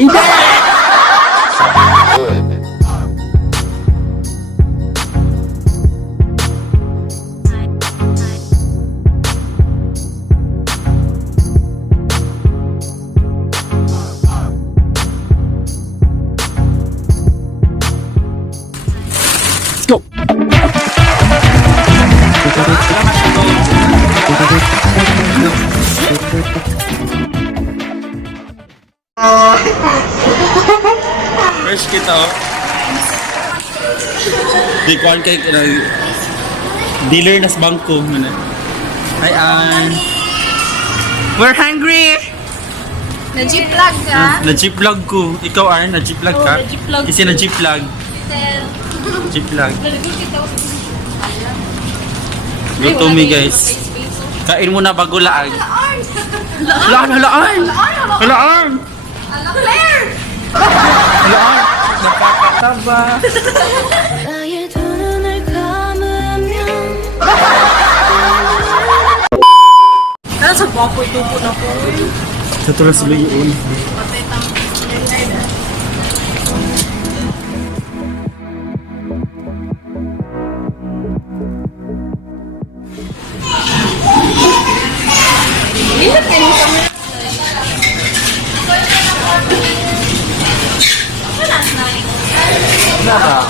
Go! First kita oh. Di kuan kay dealer nas bangko man. Hi Ann. We're hungry. Na-G-plug ka? Na-G-plug ko. Ikaw Ann, na-G-plug ka? Na-G-plug Kasi na-G-plug. G-plug. Luto mi guys. Kain muna bago laag. Halaan! Halaan! Claire! Halaan! Napakataba. Ano sa gwapo ito po na po? Sa tulas sila yun. Nada.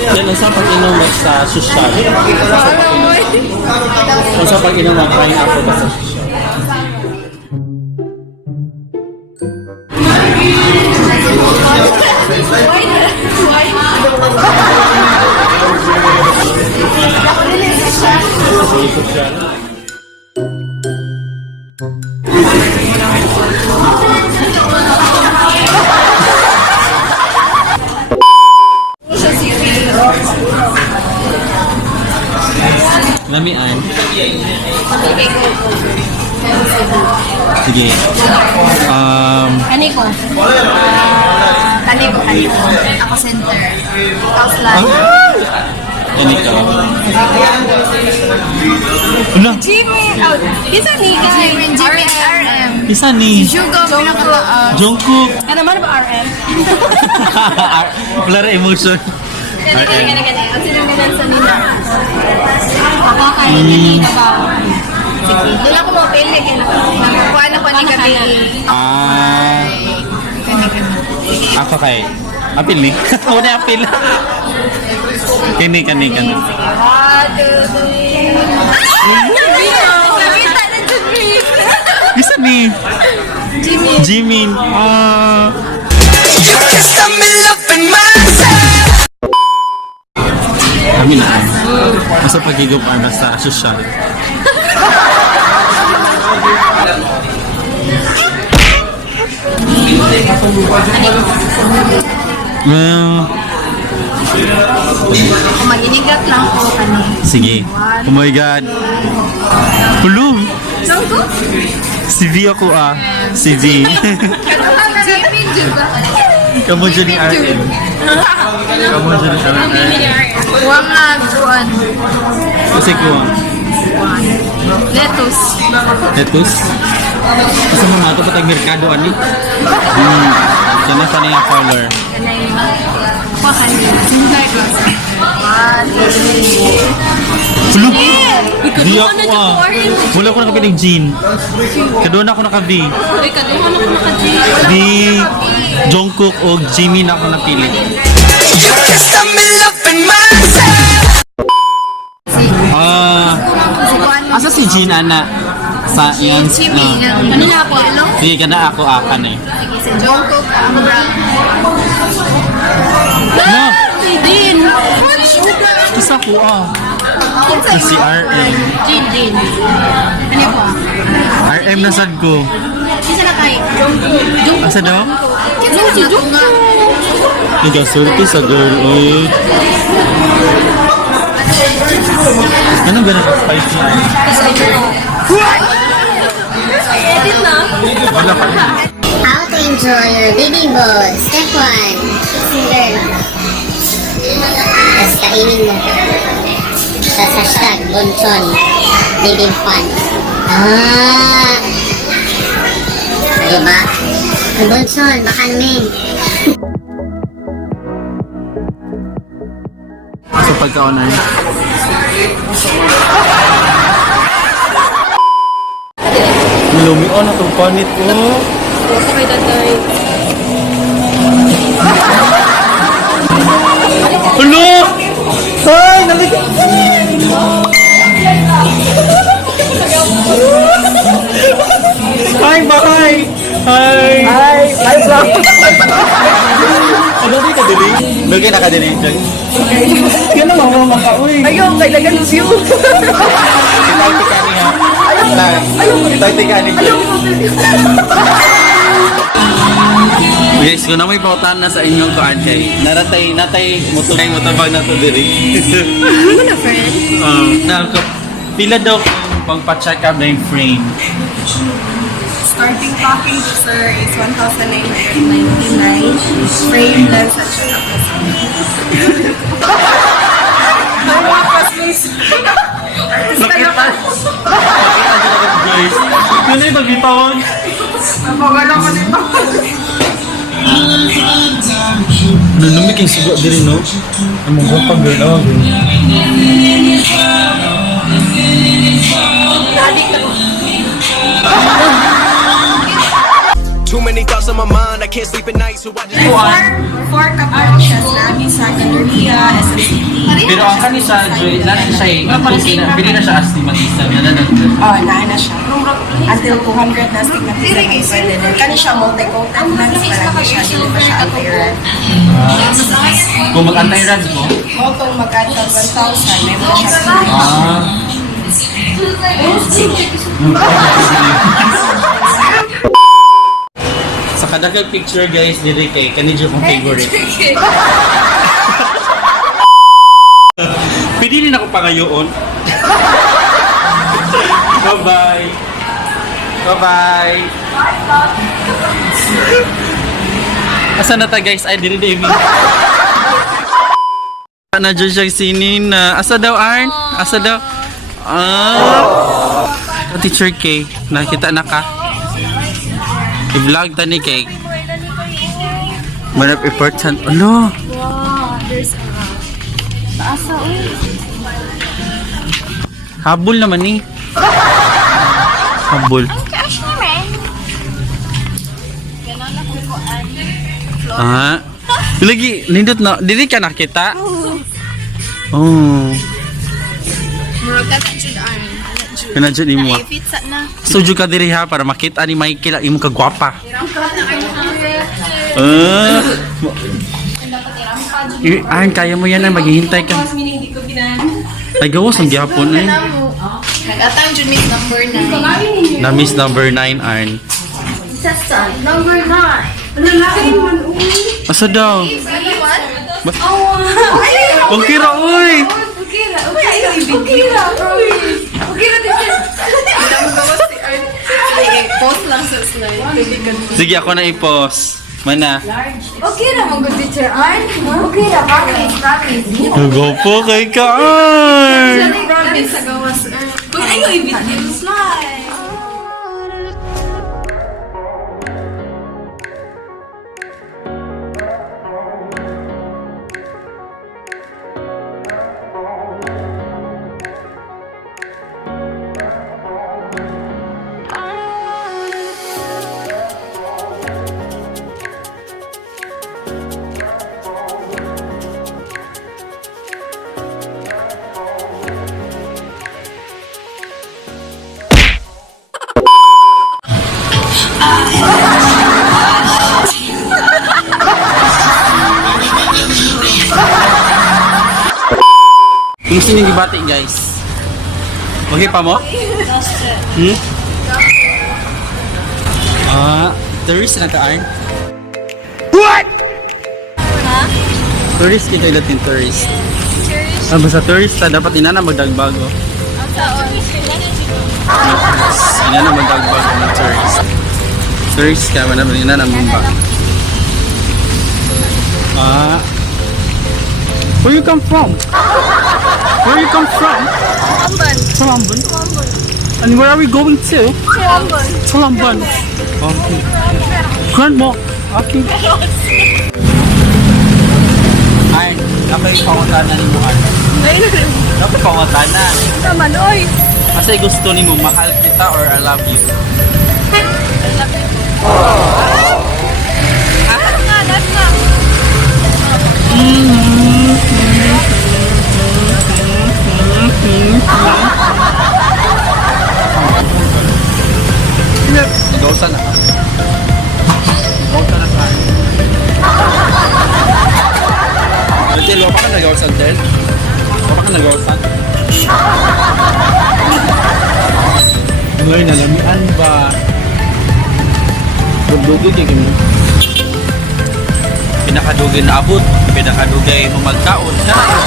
Yan ang sa pag-inom sa social. Ang sa pag-inom ng pineapple sa social. Lamian. Sige. Ani ko? Kalibo. Ako center. Ikaw slash. Ini ka. Ano? Jimmy! Oh, isa ni Jimmy RM. Isa ni Sugar, pinaka... Jungkook. Ano naman ba RM? Wala rin emotion. Gani. Ang sinungalan sa nila. Ako kay Nina ba? Sige. Doon ako mapili. Nakukuha na ko ni Gabi. Ako kay apil ni. Wala apil. Kani. One, two, three. Nakita na Jimmy. Isa ni Jimmy. Jimin. Kami na. Masa pagigupaan basta social. Maginigat lang ko kani. Sige. Oh my God. Hulum. Jungkook? Si V ako Si V. Jimmy juga. Kamu dyan ni RM. Kamu dyan ni RM. Huwag nga buwan. Kasi ko Lettuce. Lettuce. Kasi mo nato patag merkado ani. Diyan na pa na yung color. Pakan. Hulum. Di ako Wala ko nakapinig jean. Kaduna ako naka-V. Kaduhan ako naka-G. Di Jungkook o Jimin ako napili. Asa si Jin ana? Sa yan. Jimmy. Ano na ako? Sige ka na ako akan eh. Si Jungkook. Ako bra. No! Din. Isa ko Si RM. Jin. Ano po? RM na sad ko. Isa na kay Jungkook. Asa daw? Si Jungkook. Nagasulti sa girl eh. Anong ganun ka spicy? Edit na. Wala pa rin. How to enjoy your baby bowl. Step 1. Kissing girl. Tapos kainin mo. Tapos hashtag bonchon. Baby fun. Ah. Diba? Ang Bonson, baka namin. Sa pagkaunay. Lumion na itong panit ko. Okay, datoy. Hello! Ay, naligot! Hi, bye! Hi! Hi! Hi, vlog! Ano di ka dili? Bagay na ka dili? Yan ang mga maka, uy! Ayun, kay dagan view. Kitay ka ni ha? Kitay ka ni Guys, kung na may pautan na sa inyong kuan kay natay motabag na to diri. Ano na, friend? Pila daw kung pagpa-check up na yung frame. Starting packing to sir is 1,999. Frame lens at check-up na sa Ay, mga paslis. Nakita guys. Kung yung magbitawag. Napagala ko dito. Nanumik yung sigo diri no? Ang mga gupang girl awag eh. Nadik ako. Too many thoughts on my mind, I can't sleep at night, so I just Four kapag siya sa amin sa Galleria, SMCT. Pero ang kani sa Joy, nanin siya pili na siya astigmatista. Nanan Oh, naan na siya. Until 200 na stigmatization ay pwede din. Kani siya multi-coated lens, parang siya, hindi pa siya anti-red. Kung mag-anti-rads mo, Motong mag-until 1,000, may mo siya free. sa kada kay picture guys, diri kay kanidyo kong favorite. Pwede din ako pangayoon. Bye-bye. Bye-bye. Asa na ta guys? Ay, diri David. Na dyan siyang sinin na. Asa daw, Arn? Asa daw? Teacher K. Nakita na ka? I-vlog ta ni K. Manap important. Ano? Wow, there's a... Taasa, uy. Habol naman ni. Habol. Cash naman. Ah. Lagi, nindot na. Dili ka nakita? Oh. Murag ka sa Judan. Kanadyo ni mo. Pizza na. Suju ka diri ha para makita ni Michael ang imong kagwapa. Arn, kaya mo yan ay maghihintay ka. Ay, gawas ang gihapon eh. Nag-atang Jun Miss number 9. Na miss number 9, Arn. Number 9. Lalaki man, Asa daw? What? Okay ra, uy! Post lang sa slide. Sige, ako na i-pause. Mana? Okay na mga good teacher, Arn. Okay na, promise. Nagapo kay ka, Arn! Promise sa gawas, Arn. Kung ayaw ibit yung slide. Kumusta yung gibati, guys? Okay pa mo? Hmm? Tourist na ka, Arn? What? Ha? Tourist kita ilat yung tourist. Basta tourist ta, dapat inana magdagbago. Inana magdagbago ng tourist. Tourist ka, dapat inana mumba. Where you come from? Where you come from? Amban. From Ambon? And where are we going to? Talamban. Okay. Grandma. Okay. Ay, ako'y pangutana ni mo. Ako'y pangutana. Naman, oy. Kasi gusto ni mo, mahal kita or I love you. That's na. Nagawsan na ka. Nagawsan na ka. Rachel, wapa ka nagawsan, Tel? Wapa ka nagawsan? Ngayon, nalamian ba? Dugdugay kayo mo. Pinakadugay na abot, pinakadugay mo magkaon. Siya na yung